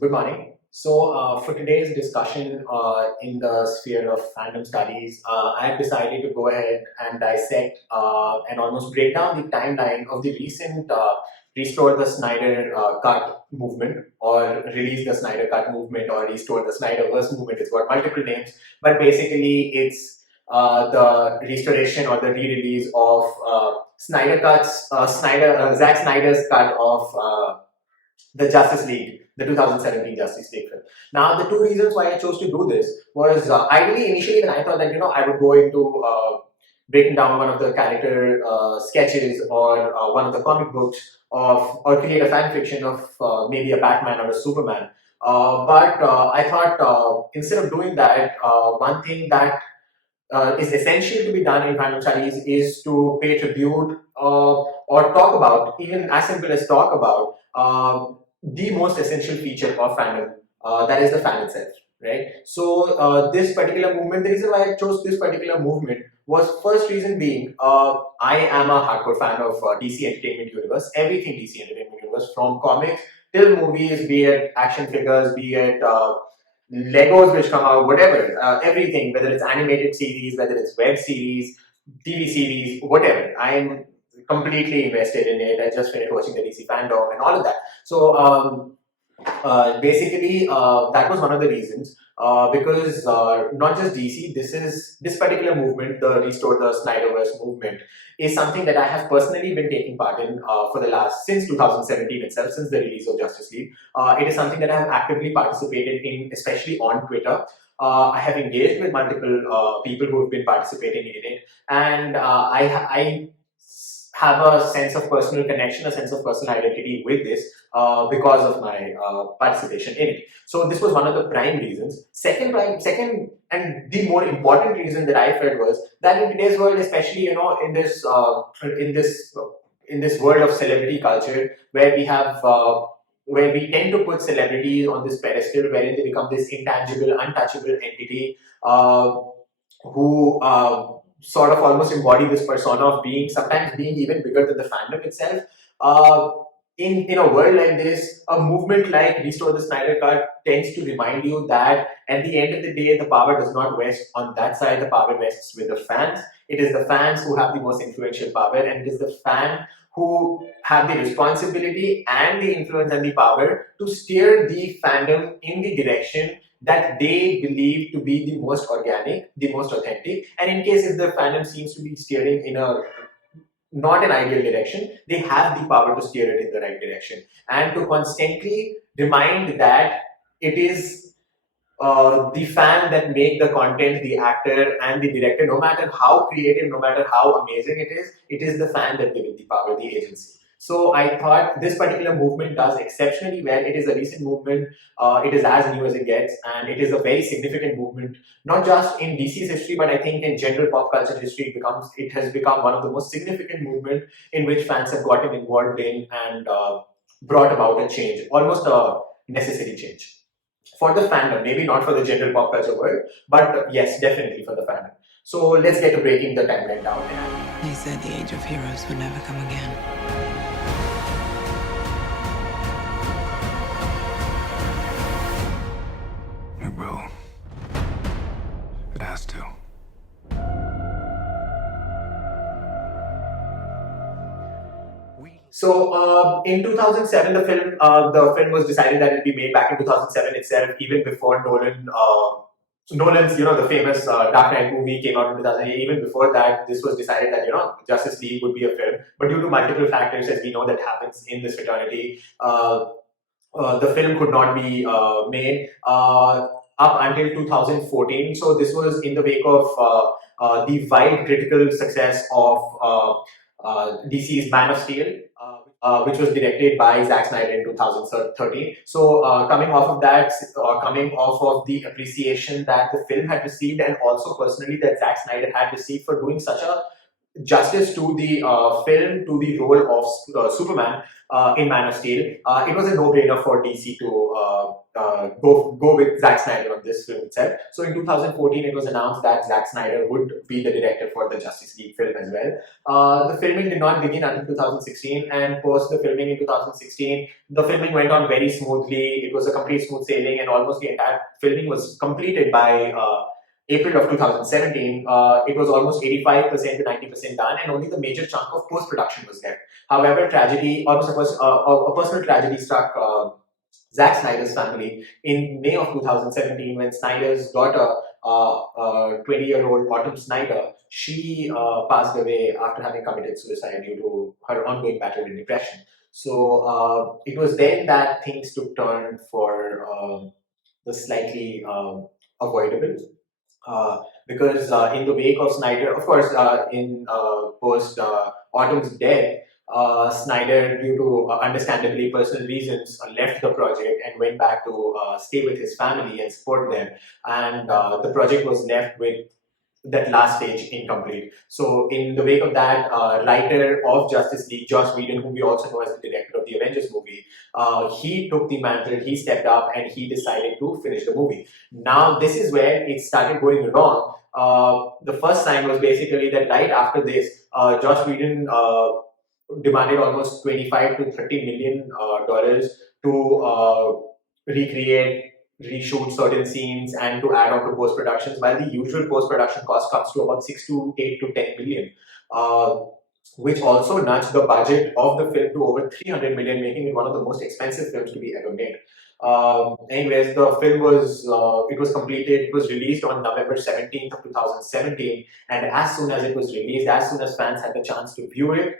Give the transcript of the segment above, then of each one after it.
Good morning. So, for today's discussion in the sphere of fandom studies, I have decided to go ahead and dissect and almost break down the timeline of the recent Restore the Snyder Cut movement, or Release the Snyder Cut movement, or Restore the Snyderverse movement. It's got multiple names, but basically, it's the restoration or the re-release of Zack Snyder's cut of the Justice League, the 2017 Justice League film. Now, the two reasons why I chose to do this was ideally initially when I thought that I would go into breaking down one of the character sketches or one of the comic books of or create a fan fiction of maybe a Batman or a Superman. But I thought instead of doing that, one thing that is essential to be done in fandom studies is to pay tribute or talk about, even as simple as talk about, the most essential feature of fandom, that is the fan itself, right? So this particular movement, the reason why I chose this particular movement was first reason being, I am a hardcore fan of DC Entertainment Universe, everything DC Entertainment Universe, from comics till movies, be it action figures, be it Legos which come out, whatever, everything, whether it's animated series, whether it's web series, TV series, whatever. I'm completely invested in it. I just finished watching the DC fandom and all of that. So basically, that was one of the reasons because not just DC, this particular movement, the Restore the Snyderverse movement, is something that I have personally been taking part in for the last since 2017 itself, since the release of Justice League. It is something that I have actively participated in, especially on Twitter. I have engaged with multiple people who have been participating in it, and I have a sense of personal connection, a sense of personal identity with this because of my participation in it. So this was one of the prime reasons. Second, and the more important reason that I felt was that in today's world, especially in this world of celebrity culture, where we have where we tend to put celebrities on this pedestal, wherein they become this intangible, untouchable entity who sort of almost embody this persona of being, sometimes being even bigger than the fandom itself. Uh, in a world like this, a movement like Restore the Snyder Cut tends to remind you that at the end of the day, the power does not rest on that side, the power rests with the fans. It is the fans who have the most influential power, and it is the fan who have the responsibility and the influence and the power to steer the fandom in the direction that they believe to be the most organic, the most authentic. And in case if the fandom seems to be steering in a not an ideal direction, they have the power to steer it in the right direction and to constantly remind that it is the fan that make the content, the actor and the director, no matter how creative, no matter how amazing it is the fan that give it the power, the agency. So I thought this particular movement does exceptionally well. It is a recent movement. It is as new as it gets, and it is a very significant movement, not just in DC's history, but I think in general pop culture history. It has become one of the most significant movement in which fans have gotten involved in and brought about a change, almost a necessary change for the fandom, maybe not for the general pop culture world, but yes, definitely for the fandom. So let's get to breaking the timeline down. They said the age of heroes would never come again. It will. It has to. So in 2007, the film was decided that it would be made back in 2007 itself, even before Nolan's, the famous Dark Knight movie came out in 2008. Even before that, this was decided that, Justice League would be a film. But due to multiple factors, as we know that happens in this fraternity, the film could not be made up until 2014. So this was in the wake of the wide critical success of DC's Man of Steel, which was directed by Zack Snyder in 2013. So coming off of that, coming off of the appreciation that the film had received, and also personally that Zack Snyder had received for doing such a justice to the film, to the role of Superman in Man of Steel. It was a no-brainer for DC to go with Zack Snyder on this film itself. So in 2014, it was announced that Zack Snyder would be the director for the Justice League film as well. The filming did not begin until 2016, and post the filming in 2016, the filming went on very smoothly. It was a complete smooth sailing, and almost the entire filming was completed by April of 2017. It was almost 85% to 90% done, and only the major chunk of post-production was left. However, tragedy, almost a personal tragedy struck Zack Snyder's family in May of 2017 when Snyder's daughter, 20-year-old Autumn Snyder, she passed away after having committed suicide due to her ongoing battle with depression. So it was then that things took turn for the slightly avoidable. Because in the wake of Snyder, of course, in post Autumn's death, Snyder, due to understandably personal reasons, left the project and went back to stay with his family and support them. And the project was left with that last stage incomplete. So in the wake of that, writer of Justice League, Joss Whedon, who we also know as the director of the Avengers movie, he took the mantle, he stepped up, and he decided to finish the movie. Now this is where it started going wrong. The first sign was basically that right after this, Joss Whedon demanded almost 25 to 30 million dollars to recreate, reshoot certain scenes and to add on to post productions, while the usual post production cost comes to about 6 to 8 to 10 million, which also nudged the budget of the film to over 300 million, making it one of the most expensive films to be ever made. Anyways, the film was it was completed. It was released on November 17th of 2017, and as soon as it was released, as soon as fans had the chance to view it,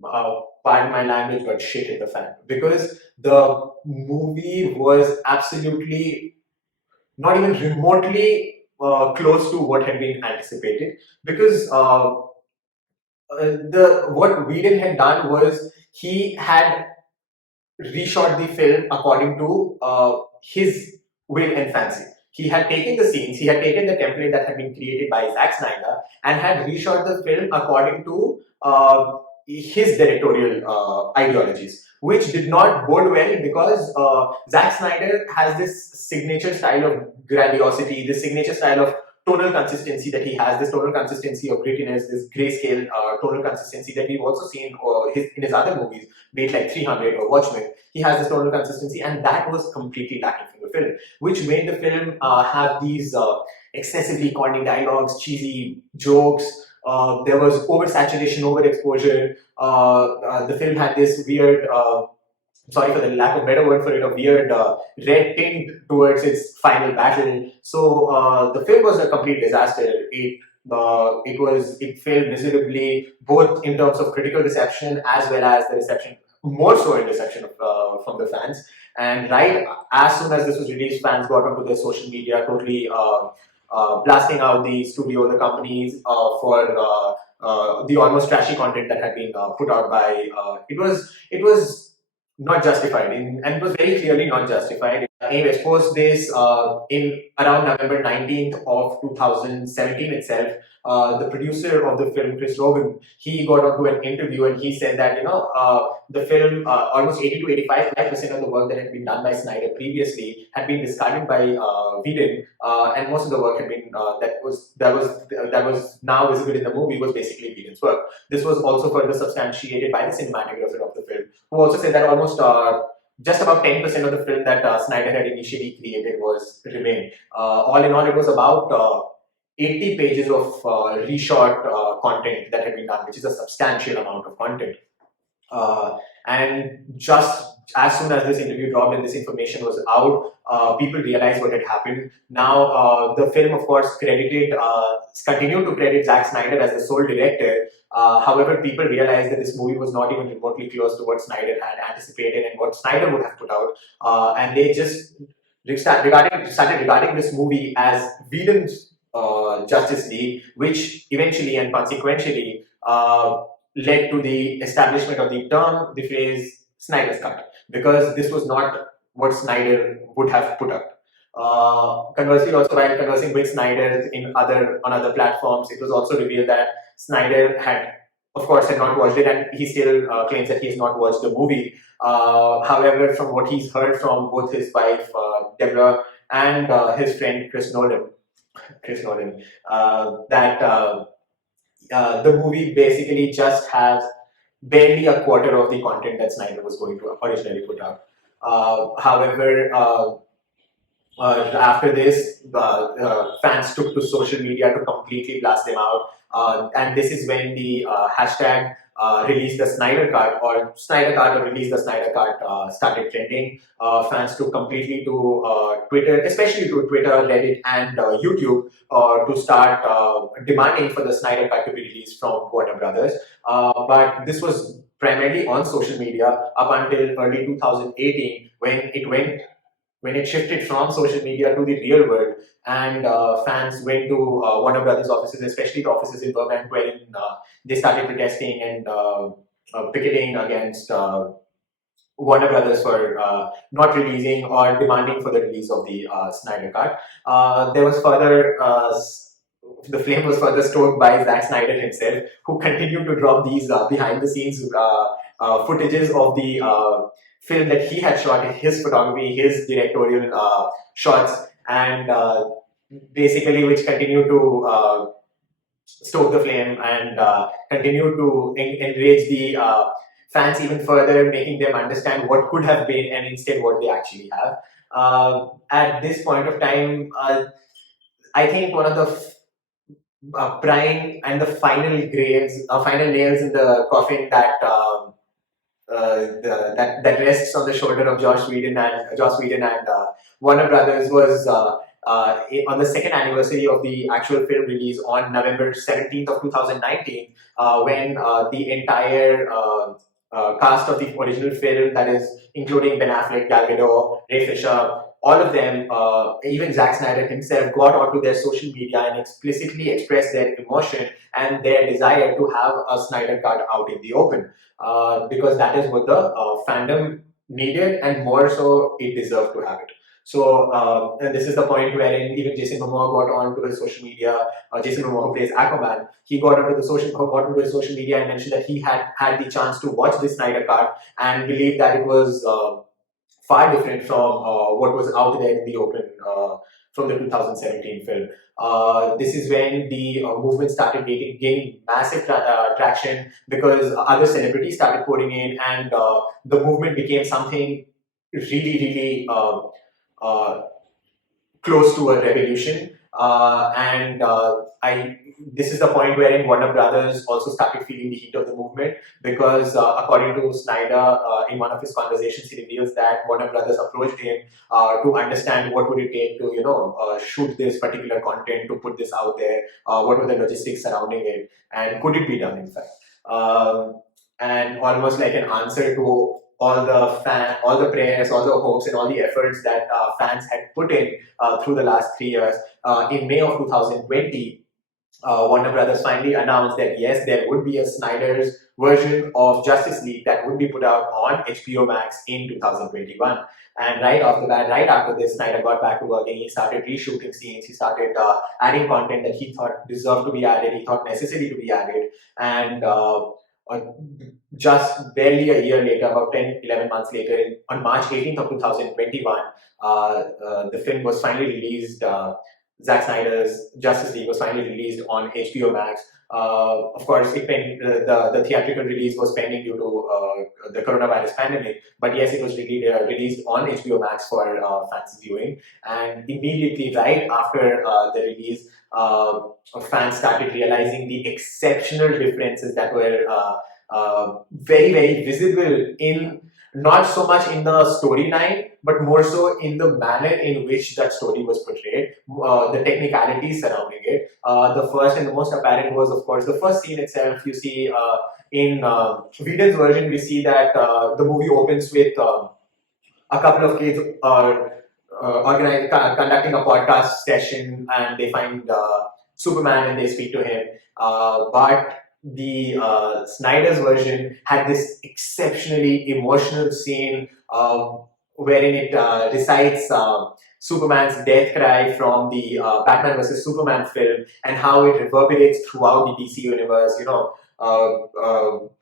pardon my language, but shit hit the fan, because the movie was absolutely not even remotely close to what had been anticipated. Because what Whedon had done was he had reshot the film according to his will and fancy. He had taken the scenes, he had taken the template that had been created by Zack Snyder and had reshot the film according to his directorial ideologies, which did not bode well, because Zack Snyder has this signature style of grandiosity, this signature style of tonal consistency that he has, this tonal consistency of grittiness, this grayscale tonal consistency that we've also seen in his other movies, be it like 300 or Watchmen. He has this tonal consistency, and that was completely lacking from the film, which made the film have these excessively corny dialogues, cheesy jokes. There was oversaturation, overexposure. The film had this weird, sorry for the lack of better word for it, a weird red tint towards its final battle. So the film was a complete disaster. It failed miserably, both in terms of critical reception as well as the reception, more so in reception from the fans. And right as soon as this was released, fans got onto their social media, totally blasting out the studio, the companies for the almost trashy content that had been put out by. It was not justified, and it was very clearly not justified. Anyways, post this, in around November 19th of 2017 itself, the producer of the film, Chris Rogan, he got onto an interview and he said that the film, almost 80 to 85% of the work that had been done by Snyder previously had been discarded by Whedon, and most of the work had been that was now visible in the movie was basically Whedon's work. This was also further substantiated by the cinematographer of the film, who also said that almost just about 10% of the film that Snyder had initially created was remained. All in all, it was about 80 pages of reshot content that had been done, which is a substantial amount of content. And just as soon as this interview dropped and this information was out, people realized what had happened. Now, the film, of course, continued to credit Zack Snyder as the sole director. However, people realized that this movie was not even remotely close to what Snyder had anticipated and what Snyder would have put out. And they just started regarding this movie as Whedon's Justice League, which eventually and consequentially led to the establishment of the phrase Snyder's Cut, because this was not what Snyder would have put up. Conversely, also while conversing with Snyder on other platforms, it was also revealed that Snyder had, of course, had not watched it, and he still claims that he has not watched the movie. However, from what he's heard from both his wife Deborah and his friend Chris Nolan, that the movie basically just has barely a quarter of the content that Snyder was going to originally put out. However, after this, fans took to social media to completely blast them out. And this is when the hashtag release the Snyder Cut or Snyder Cut or release the Snyder Cut started trending. Fans took completely to Twitter, especially to Twitter, Reddit, and YouTube to start demanding for the Snyder Cut to be released from Warner Brothers. But this was primarily on social media up until early 2018 when it shifted from social media to the real world, and fans went to Warner Brothers offices, especially the offices in Burbank, wherein they started protesting and picketing against Warner Brothers for not releasing or demanding for the release of the Snyder Cut. There was further the flame was further stoked by Zack Snyder himself, who continued to drop these behind-the-scenes footages of the film that he had shot, his photography, his directorial shots, and basically which continued to stoke the flame and continue to enrage the fans even further, making them understand what could have been and instead what they actually have. At this point of time, I think one of the prime and the final nails in the coffin that that rests on the shoulder of Joss Whedon and Warner Brothers was on the second anniversary of the actual film release on November 17th of 2019, when the entire cast of the original film, that is including Ben Affleck, Gal Gadot, Ray Fisher, all of them, even Zack Snyder himself, got onto their social media and explicitly expressed their emotion and their desire to have a Snyder Cut out in the open, because that is what the fandom needed, and more so, it deserved to have it. So, and this is the point wherein even Jason Momoa got onto his social media. Jason Momoa, who plays Aquaman, he got onto his social media and mentioned that he had the chance to watch this Snyder Cut and believed that it was far different from what was out there in the open from the 2017 film. This is when the movement started gaining massive traction, because other celebrities started pouring in, and the movement became something really close to a revolution. This is the point wherein Warner Brothers also started feeling the heat of the movement, because according to Snyder, in one of his conversations, he reveals that Warner Brothers approached him to understand what would it take to shoot this particular content, to put this out there, what were the logistics surrounding it, and could it be done in fact. And almost like an answer to all the prayers, all the hopes, and all the efforts that fans had put in through the last 3 years. In May of 2020, Warner Brothers finally announced that yes, there would be a Snyder's version of Justice League that would be put out on HBO Max in 2021. And right after this, Snyder got back to work and he started reshooting scenes. He started adding content that he thought deserved to be added, he thought necessary to be added, and just barely a year later, about 10-11 months later, on March 18th of 2021, the film was finally released. Zack Snyder's Justice League was finally released on HBO Max. Of course, the theatrical release was pending due to the coronavirus pandemic, but yes, it was released on HBO Max for fans viewing. And immediately, right after the release, fans started realizing the exceptional differences that were very visible in, not so much in the storyline, but more so in the manner in which that story was portrayed, the technicalities surrounding it. The first and the most apparent was, of course, the first scene itself. You see in Whedon's version, we see that the movie opens with a couple of kids conducting a podcast session, and they find Superman and they speak to him. But the Snyder's version had this exceptionally emotional scene wherein it recites Superman's death cry from the Batman vs Superman film, and how it reverberates throughout the DC universe.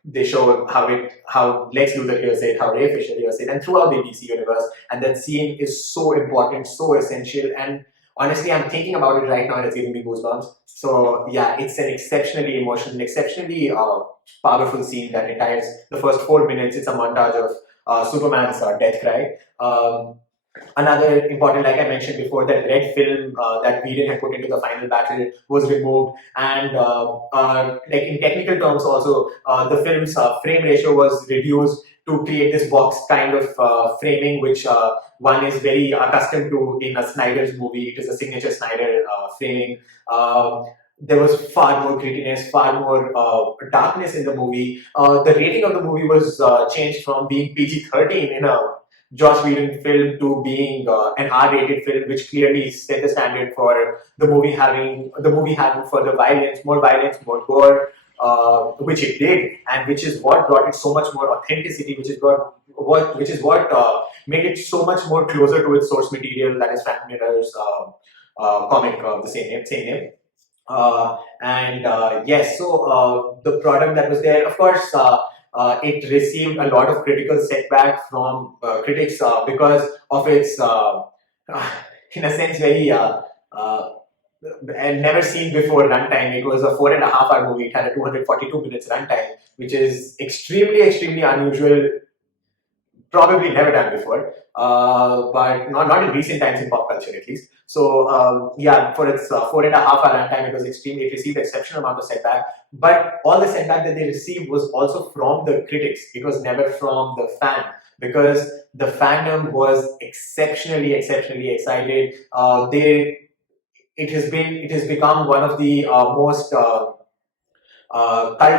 They show how Lex Luthor hears it, how Ray Fisher hears it, and throughout the DC universe. And that scene is so important, so essential, and honestly, I'm thinking about it right now and it's giving me goosebumps. So yeah, it's an exceptionally emotional, exceptionally powerful scene that entires the first 4 minutes. It's a montage of Superman's death cry. Another important, like I mentioned before, that red film that Whedon had put into the final battle was removed, and like in technical terms also, the film's frame ratio was reduced to create this box kind of framing, which one is very accustomed to in a Snyder's movie. It is a signature Snyder framing. There was far more grittiness, far more darkness in the movie. The rating of the movie was changed from being PG-13 in a Joss Whedon film to being an R-rated film, which clearly set the standard for the movie having further violence, more gore, which it did, and which is what brought it so much more authenticity, which is what made it so much more closer to its source material, that is Frank Miller's comic of the same name. Yes, so the product that was there, of course, it received a lot of critical setback from critics because of its, in a sense, very and never seen before runtime. It was a 4.5-hour movie. It had a 242 minutes runtime, which is extremely unusual, probably never done before, but not in recent times in pop culture at least. So yeah, for its 4.5-hour runtime, it received exceptional amount of setback. But all the setback that they received was also from the critics. It was never from the fan, because the fandom was exceptionally excited. It has become one of the most cult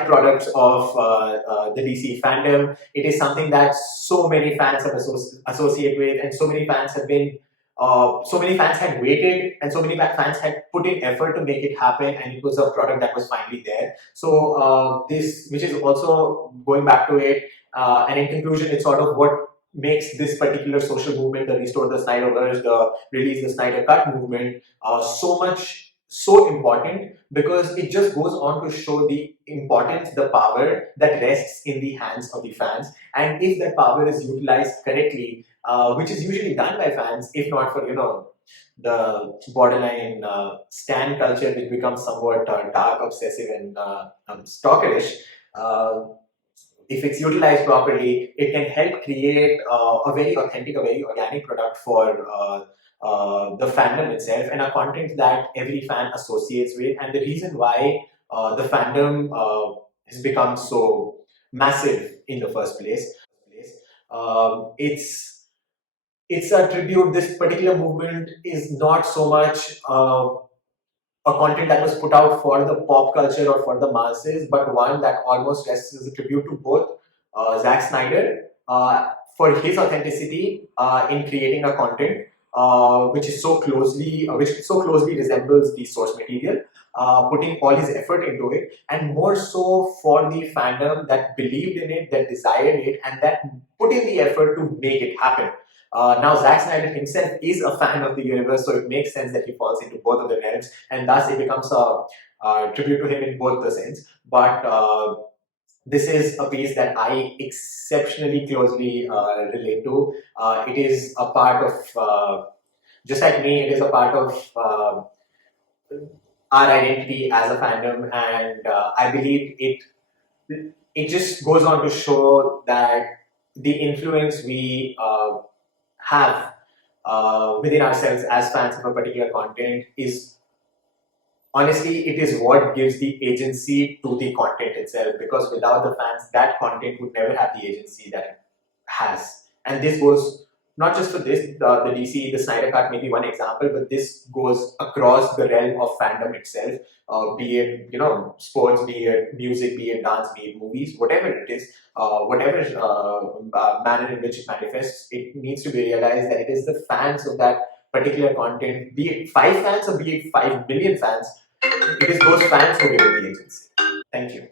products of the DC fandom. It is something that so many fans have associate with, and so many fans had waited, and so many fans had put in effort to make it happen, and it was a product that was finally there. So this, which is also going back to it, and in conclusion, it's sort of what makes this particular social movement, the Restore the Snyderverse, the Release the Snyder Cut movement, so important, because it just goes on to show the importance, the power that rests in the hands of the fans. And if that power is utilized correctly, which is usually done by fans, if not for the borderline stan culture, which becomes somewhat dark, obsessive, and stalkerish. If it's utilized properly, it can help create a very authentic, a very organic product for the fandom itself, and a content that every fan associates with. And the reason why the fandom has become so massive in the first place, it's a tribute. This particular movement is not so much a content that was put out for the pop culture or for the masses, but one that almost rests as a tribute to both Zack Snyder for his authenticity in creating a content which so closely resembles the source material, putting all his effort into it, and more so for the fandom that believed in it, that desired it, and that put in the effort to make it happen. Now, Zack Snyder himself is a fan of the universe, so it makes sense that he falls into both of the realms, and thus it becomes a tribute to him in both the sense. But this is a piece that I exceptionally closely relate to. It is a part of, just like me, it is a part of our identity as a fandom, and I believe it just goes on to show that the influence we have within ourselves as fans of a particular content is, honestly, it is what gives the agency to the content itself, because without the fans, that content would never have the agency that it has. And this goes not just for this, the DC, the Snyder Cut may be one example, but this goes across the realm of fandom itself, be it sports, be it music, be it dance, be it movies, whatever it is, whatever manner in which it manifests. It needs to be realized that it is the fans of that particular content, be it 5 fans or be it 5 billion fans, it is those fans who give it the agency. Thank you.